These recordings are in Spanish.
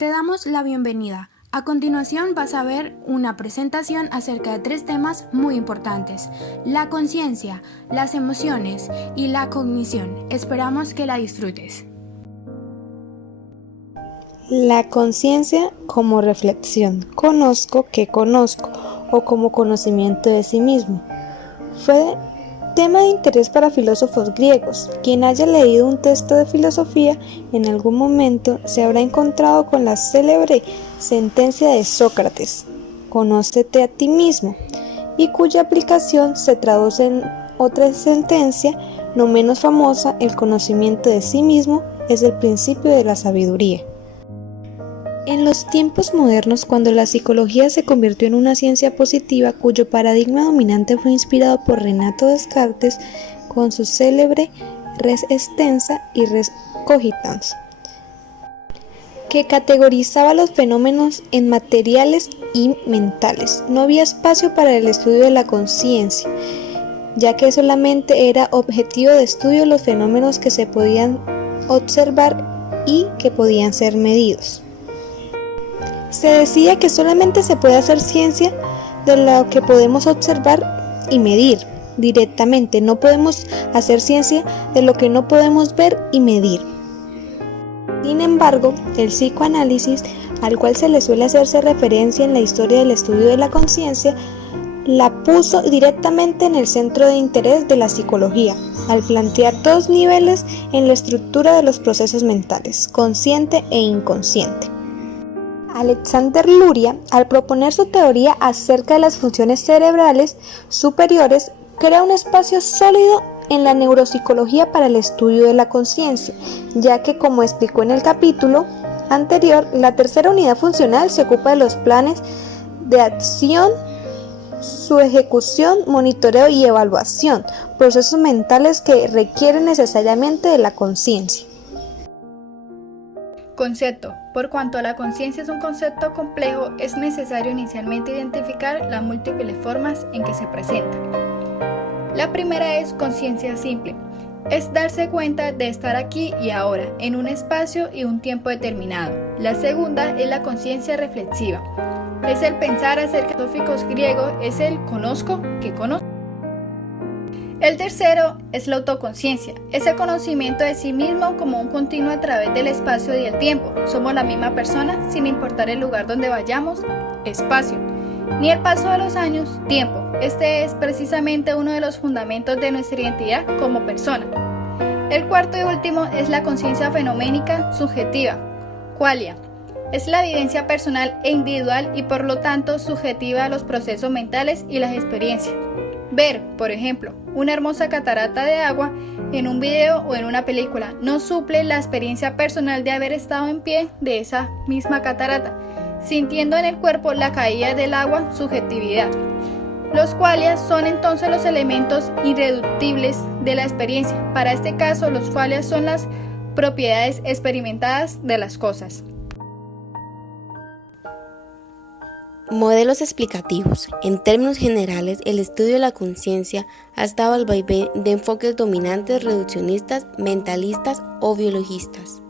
Te damos la bienvenida. A continuación vas a ver una presentación acerca de 3 temas muy importantes: la conciencia, las emociones y la cognición. Esperamos que la disfrutes. La conciencia como reflexión, conozco que conozco, o como conocimiento de sí mismo. Fue tema de interés para filósofos griegos. Quien haya leído un texto de filosofía en algún momento se habrá encontrado con la célebre sentencia de Sócrates: conócete a ti mismo, y cuya aplicación se traduce en otra sentencia no menos famosa: el conocimiento de sí mismo es el principio de la sabiduría. En los tiempos modernos, cuando la psicología se convirtió en una ciencia positiva cuyo paradigma dominante fue inspirado por Renato Descartes con su célebre res extensa y res cogitans, que categorizaba los fenómenos en materiales y mentales, no había espacio para el estudio de la conciencia, ya que solamente era objetivo de estudio los fenómenos que se podían observar y que podían ser medidos. Se decía que solamente se puede hacer ciencia de lo que podemos observar y medir directamente. No podemos hacer ciencia de lo que no podemos ver y medir. Sin embargo, el psicoanálisis, al cual se le suele hacerse referencia en la historia del estudio de la conciencia, la puso directamente en el centro de interés de la psicología, al plantear 2 niveles en la estructura de los procesos mentales: consciente e inconsciente. Alexander Luria, al proponer su teoría acerca de las funciones cerebrales superiores, crea un espacio sólido en la neuropsicología para el estudio de la conciencia, ya que, como explicó en el capítulo anterior, la tercera unidad funcional se ocupa de los planes de acción, su ejecución, monitoreo y evaluación, procesos mentales que requieren necesariamente de la conciencia. Concepto. Por cuanto la conciencia es un concepto complejo, es necesario inicialmente identificar las múltiples formas en que se presenta. La primera es conciencia simple. Es darse cuenta de estar aquí y ahora, en un espacio y un tiempo determinado. La segunda es la conciencia reflexiva. Es el pensar acerca de los filósofos griegos, es el conozco que conozco. El tercero es la autoconciencia, es el conocimiento de sí mismo como un continuo a través del espacio y el tiempo. Somos la misma persona sin importar el lugar donde vayamos, espacio, ni el paso de los años, tiempo. Este es precisamente uno de los fundamentos de nuestra identidad como persona. El cuarto y último es la conciencia fenoménica subjetiva, qualia. Es la vivencia personal e individual y por lo tanto subjetiva a los procesos mentales y las experiencias. Ver, por ejemplo, una hermosa catarata de agua en un video o en una película no suple la experiencia personal de haber estado en pie de esa misma catarata, sintiendo en el cuerpo la caída del agua, subjetividad. Los qualia son entonces los elementos irreductibles de la experiencia. Para este caso, los qualia son las propiedades experimentadas de las cosas. Modelos explicativos. En términos generales, el estudio de la conciencia ha estado al vaivén de enfoques dominantes reduccionistas, mentalistas o biologistas.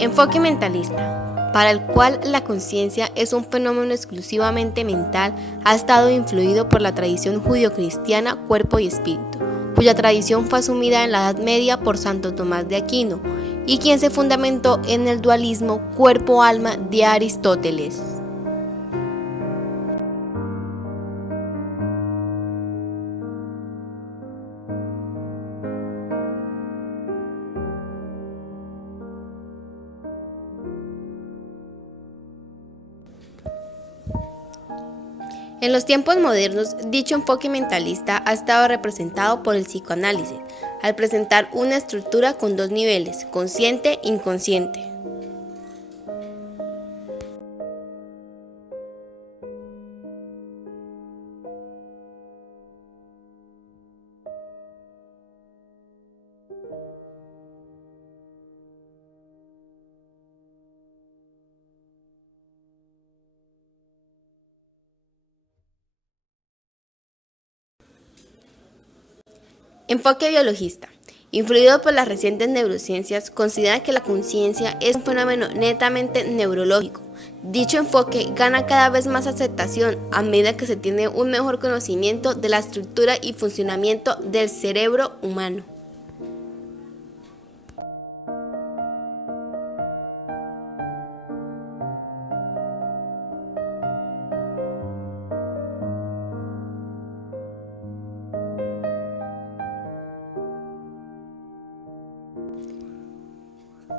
Enfoque mentalista, para el cual la conciencia es un fenómeno exclusivamente mental, ha estado influido por la tradición judio-cristiana Cuerpo y Espíritu, cuya tradición fue asumida en la Edad Media por Santo Tomás de Aquino, y quien se fundamentó en el dualismo cuerpo-alma de Aristóteles. En los tiempos modernos, dicho enfoque mentalista ha estado representado por el psicoanálisis, al presentar una estructura con 2 niveles, consciente e inconsciente. Enfoque biologista. Influido por las recientes neurociencias, considera que la conciencia es un fenómeno netamente neurológico. Dicho enfoque gana cada vez más aceptación a medida que se tiene un mejor conocimiento de la estructura y funcionamiento del cerebro humano.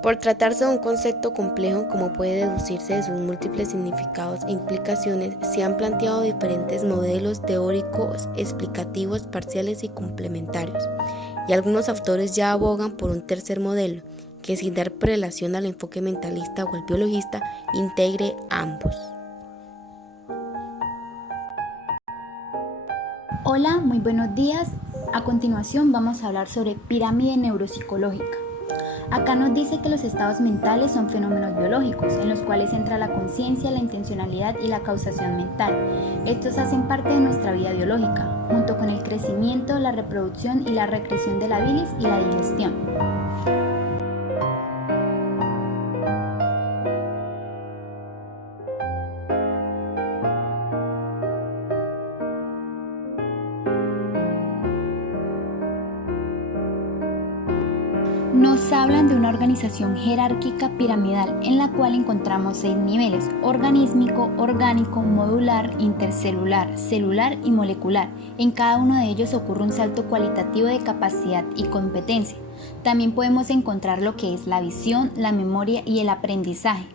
Por tratarse de un concepto complejo, como puede deducirse de sus múltiples significados e implicaciones, se han planteado diferentes modelos teóricos explicativos parciales y complementarios, y algunos autores ya abogan por un tercer modelo, que sin dar prelación al enfoque mentalista o al biologista, integre ambos. Hola, muy buenos días. A continuación vamos a hablar sobre pirámide neuropsicológica. Acá nos dice que los estados mentales son fenómenos biológicos, en los cuales entra la conciencia, la intencionalidad y la causación mental. Estos hacen parte de nuestra vida biológica, junto con el crecimiento, la reproducción y la recreación de la bilis y la digestión. Nos hablan de una organización jerárquica piramidal en la cual encontramos 6 niveles: organísmico, orgánico, modular, intercelular, celular y molecular. En cada uno de ellos ocurre un salto cualitativo de capacidad y competencia. También podemos encontrar lo que es la visión, la memoria y el aprendizaje.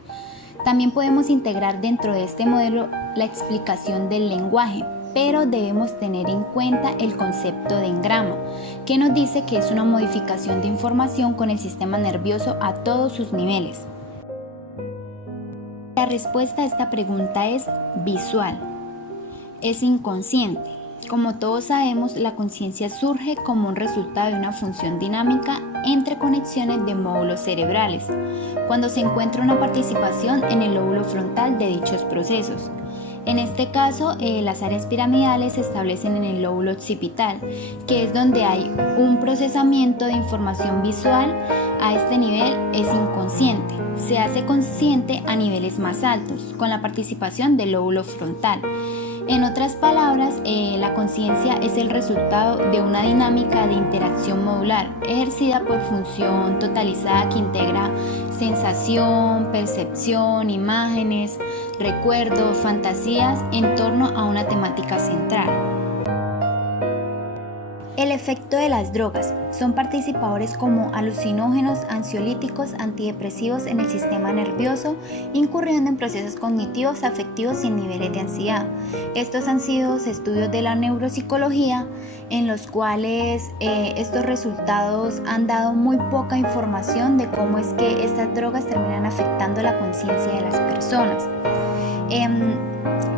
También podemos integrar dentro de este modelo la explicación del lenguaje, pero debemos tener en cuenta el concepto de engrama, que nos dice que es una modificación de información con el sistema nervioso a todos sus niveles. La respuesta a esta pregunta es visual. Es inconsciente. Como todos sabemos, la conciencia surge como un resultado de una función dinámica entre conexiones de módulos cerebrales, cuando se encuentra una participación en el lóbulo frontal de dichos procesos. En este caso, las áreas piramidales se establecen en el lóbulo occipital, que es donde hay un procesamiento de información visual. A este nivel es inconsciente. Se hace consciente a niveles más altos, con la participación del lóbulo frontal. En otras palabras, la conciencia es el resultado de una dinámica de interacción modular, ejercida por función totalizada que integra sensación, percepción, imágenes, recuerdos, fantasías en torno a una temática central. El efecto de las drogas. Son participadores como alucinógenos, ansiolíticos, antidepresivos en el sistema nervioso, incurriendo en procesos cognitivos, afectivos y en niveles de ansiedad. Estos han sido estudios de la neuropsicología en los cuales estos resultados han dado muy poca información de cómo es que estas drogas terminan afectando la conciencia de las personas.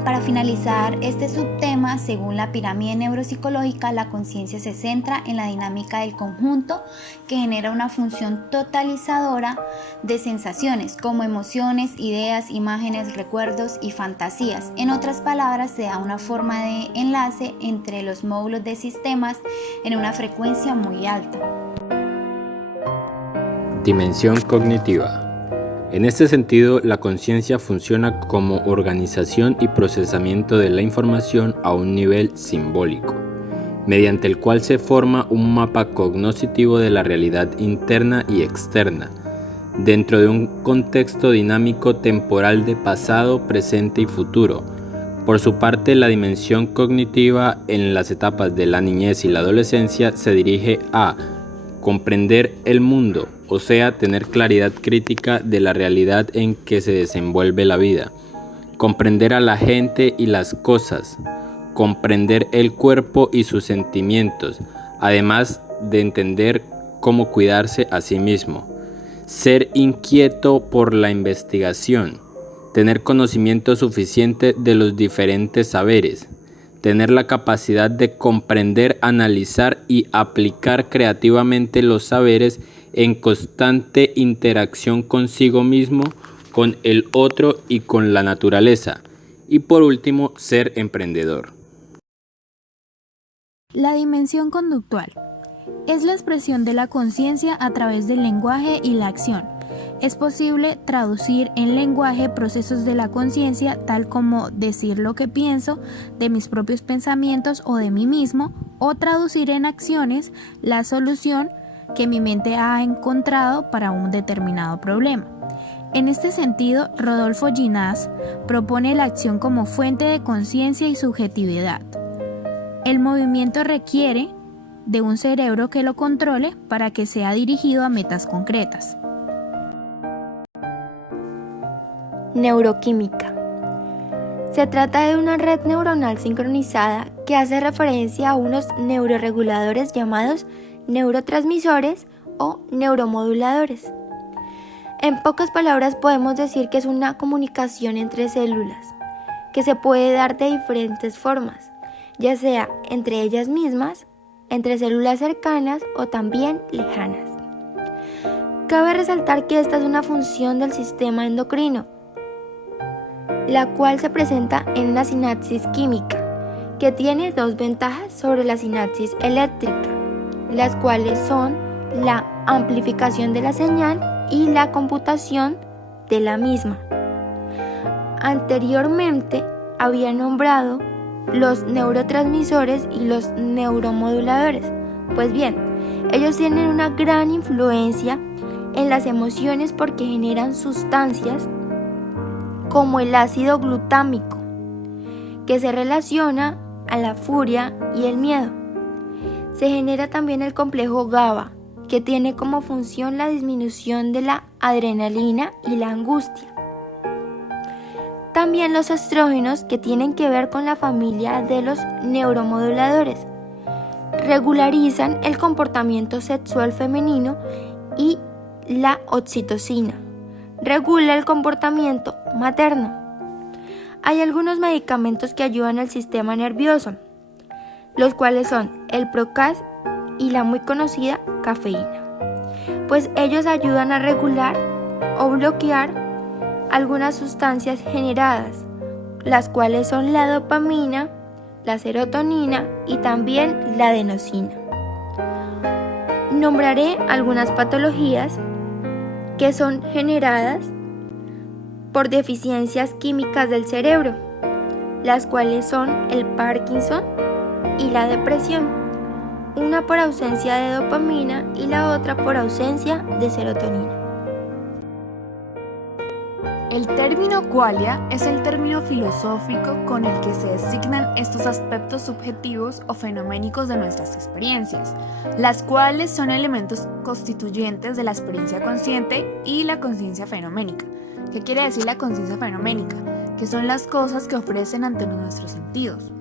Para finalizar este subtema, según la pirámide neuropsicológica, la conciencia se centra en la dinámica del conjunto que genera una función totalizadora de sensaciones como emociones, ideas, imágenes, recuerdos y fantasías. En otras palabras, se da una forma de enlace entre los módulos de sistemas en una frecuencia muy alta. Dimensión cognitiva. En este sentido, la conciencia funciona como organización y procesamiento de la información a un nivel simbólico, mediante el cual se forma un mapa cognoscitivo de la realidad interna y externa, dentro de un contexto dinámico temporal de pasado, presente y futuro. Por su parte, la dimensión cognitiva en las etapas de la niñez y la adolescencia se dirige a comprender el mundo, o sea, tener claridad crítica de la realidad en que se desenvuelve la vida, comprender a la gente y las cosas, comprender el cuerpo y sus sentimientos, además de entender cómo cuidarse a sí mismo, ser inquieto por la investigación, tener conocimiento suficiente de los diferentes saberes, tener la capacidad de comprender, analizar y aplicar creativamente los saberes en constante interacción consigo mismo, con el otro y con la naturaleza. Y por último, ser emprendedor. La dimensión conductual. Es la expresión de la conciencia a través del lenguaje y la acción. Es posible traducir en lenguaje procesos de la conciencia, tal como decir lo que pienso, de mis propios pensamientos o de mí mismo, o traducir en acciones la solución que mi mente ha encontrado para un determinado problema. En este sentido, Rodolfo Ginás propone la acción como fuente de conciencia y subjetividad. El movimiento requiere de un cerebro que lo controle para que sea dirigido a metas concretas. Neuroquímica. Se trata de una red neuronal sincronizada que hace referencia a unos neuroreguladores llamados neurotransmisores o neuromoduladores. En pocas palabras podemos decir que es una comunicación entre células, que se puede dar de diferentes formas, ya sea entre ellas mismas, entre células cercanas o también lejanas. Cabe resaltar que esta es una función del sistema endocrino, la cual se presenta en una sinapsis química, que tiene dos ventajas sobre la sinapsis eléctrica, las cuales son la amplificación de la señal y la computación de la misma. Anteriormente había nombrado los neurotransmisores y los neuromoduladores. Pues bien, ellos tienen una gran influencia en las emociones porque generan sustancias como el ácido glutámico, que se relaciona a la furia y el miedo. Se genera también el complejo GABA, que tiene como función la disminución de la adrenalina y la angustia. También los estrógenos, que tienen que ver con la familia de los neuromoduladores, regularizan el comportamiento sexual femenino, y la oxitocina regula el comportamiento materno. Hay algunos medicamentos que ayudan al sistema nervioso, los cuales son el Procax y la muy conocida cafeína, pues ellos ayudan a regular o bloquear algunas sustancias generadas, las cuales son la dopamina, la serotonina y también la adenosina. Nombraré algunas patologías que son generadas por deficiencias químicas del cerebro, las cuales son el Parkinson y la depresión, una por ausencia de dopamina y la otra por ausencia de serotonina. El término qualia es el término filosófico con el que se designan estos aspectos subjetivos o fenoménicos de nuestras experiencias, las cuales son elementos constituyentes de la experiencia consciente y la conciencia fenoménica. ¿Qué quiere decir la conciencia fenoménica? Que son las cosas que ofrecen ante nuestros sentidos.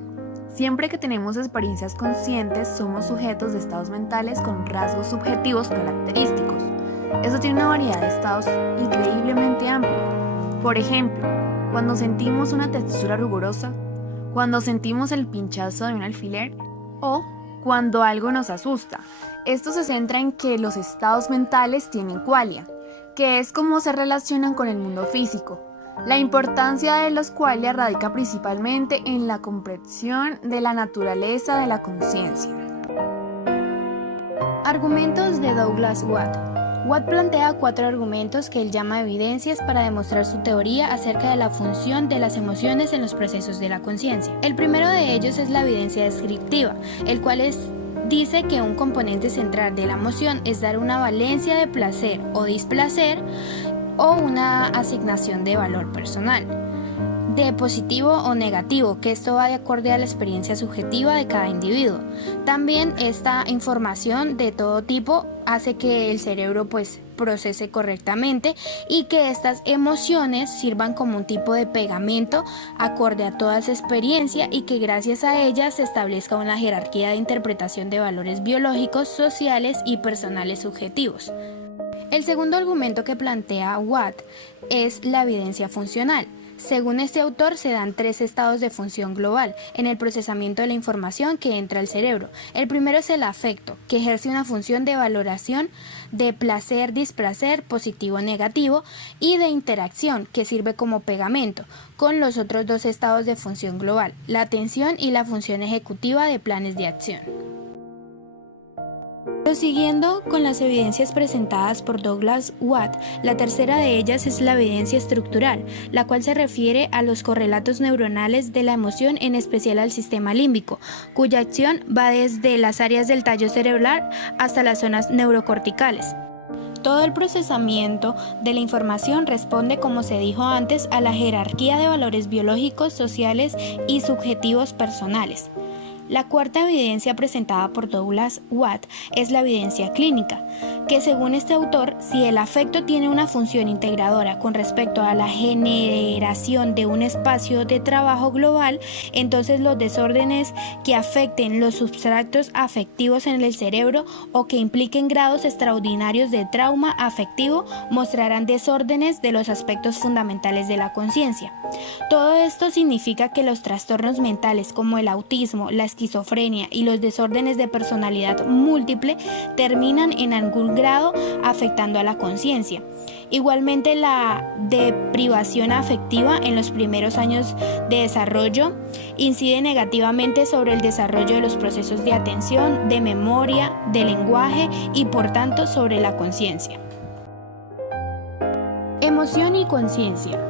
Siempre que tenemos experiencias conscientes, somos sujetos de estados mentales con rasgos subjetivos característicos. Eso tiene una variedad de estados increíblemente amplia. Por ejemplo, cuando sentimos una textura rugosa, cuando sentimos el pinchazo de un alfiler o cuando algo nos asusta. Esto se centra en que los estados mentales tienen qualia, que es cómo se relacionan con el mundo físico. La importancia de los qualia radica principalmente en la comprensión de la naturaleza de la conciencia. Argumentos de Douglas Watt. Watt plantea 4 argumentos que él llama evidencias para demostrar su teoría acerca de la función de las emociones en los procesos de la conciencia. El primero de ellos es la evidencia descriptiva, el cual dice que un componente central de la emoción es dar una valencia de placer o displacer o una asignación de valor personal, de positivo o negativo, que esto va de acuerdo a la experiencia subjetiva de cada individuo. También esta información de todo tipo hace que el cerebro procese correctamente y que estas emociones sirvan como un tipo de pegamento acorde a toda esa experiencia y que gracias a ellas se establezca una jerarquía de interpretación de valores biológicos, sociales y personales subjetivos. El segundo argumento que plantea Watt es la evidencia funcional. Según este autor, se dan 3 estados de función global en el procesamiento de la información que entra al cerebro. El primero es el afecto, que ejerce una función de valoración de placer, displacer, positivo, negativo, y de interacción, que sirve como pegamento, con los otros 2 estados de función global, la atención y la función ejecutiva de planes de acción. Prosiguiendo con las evidencias presentadas por Douglas Watt, la tercera de ellas es la evidencia estructural, la cual se refiere a los correlatos neuronales de la emoción, en especial al sistema límbico, cuya acción va desde las áreas del tallo cerebral hasta las zonas neurocorticales. Todo el procesamiento de la información responde, como se dijo antes, a la jerarquía de valores biológicos, sociales y subjetivos personales. La cuarta evidencia presentada por Douglas Watt es la evidencia clínica, que según este autor, si el afecto tiene una función integradora con respecto a la generación de un espacio de trabajo global, entonces los desórdenes que afecten los substratos afectivos en el cerebro o que impliquen grados extraordinarios de trauma afectivo mostrarán desórdenes de los aspectos fundamentales de la conciencia. Todo esto significa que los trastornos mentales como el autismo, la esquizofrenia y los desórdenes de personalidad múltiple terminan en algún grado afectando a la conciencia. Igualmente, la deprivación afectiva en los primeros años de desarrollo incide negativamente sobre el desarrollo de los procesos de atención, de memoria, de lenguaje y por tanto sobre la conciencia. Emoción y conciencia.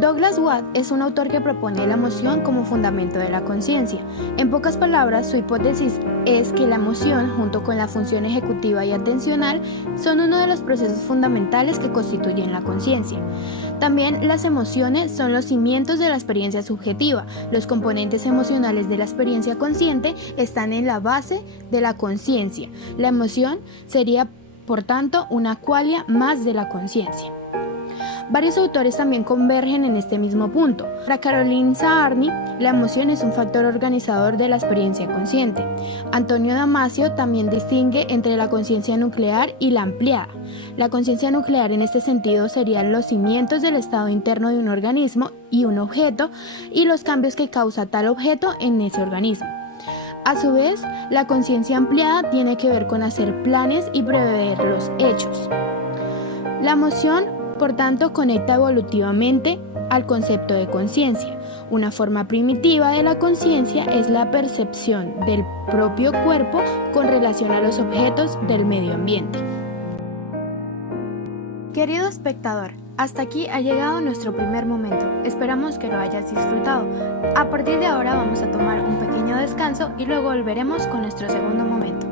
Douglas Watt es un autor que propone la emoción como fundamento de la conciencia. En pocas palabras, su hipótesis es que la emoción, junto con la función ejecutiva y atencional, son uno de los procesos fundamentales que constituyen la conciencia. También las emociones son los cimientos de la experiencia subjetiva. Los componentes emocionales de la experiencia consciente están en la base de la conciencia. La emoción sería, por tanto, una qualia más de la conciencia. Varios autores también convergen en este mismo punto. Para Caroline Saarny, la emoción es un factor organizador de la experiencia consciente. Antonio Damasio también distingue entre la conciencia nuclear y la ampliada. La conciencia nuclear en este sentido serían los cimientos del estado interno de un organismo y un objeto y los cambios que causa tal objeto en ese organismo. A su vez, la conciencia ampliada tiene que ver con hacer planes y prever los hechos. La emoción, por tanto, conecta evolutivamente al concepto de conciencia. Una forma primitiva de la conciencia es la percepción del propio cuerpo con relación a los objetos del medio ambiente. Querido espectador, hasta aquí ha llegado nuestro primer momento. Esperamos que lo hayas disfrutado. A partir de ahora vamos a tomar un pequeño descanso y luego volveremos con nuestro segundo momento.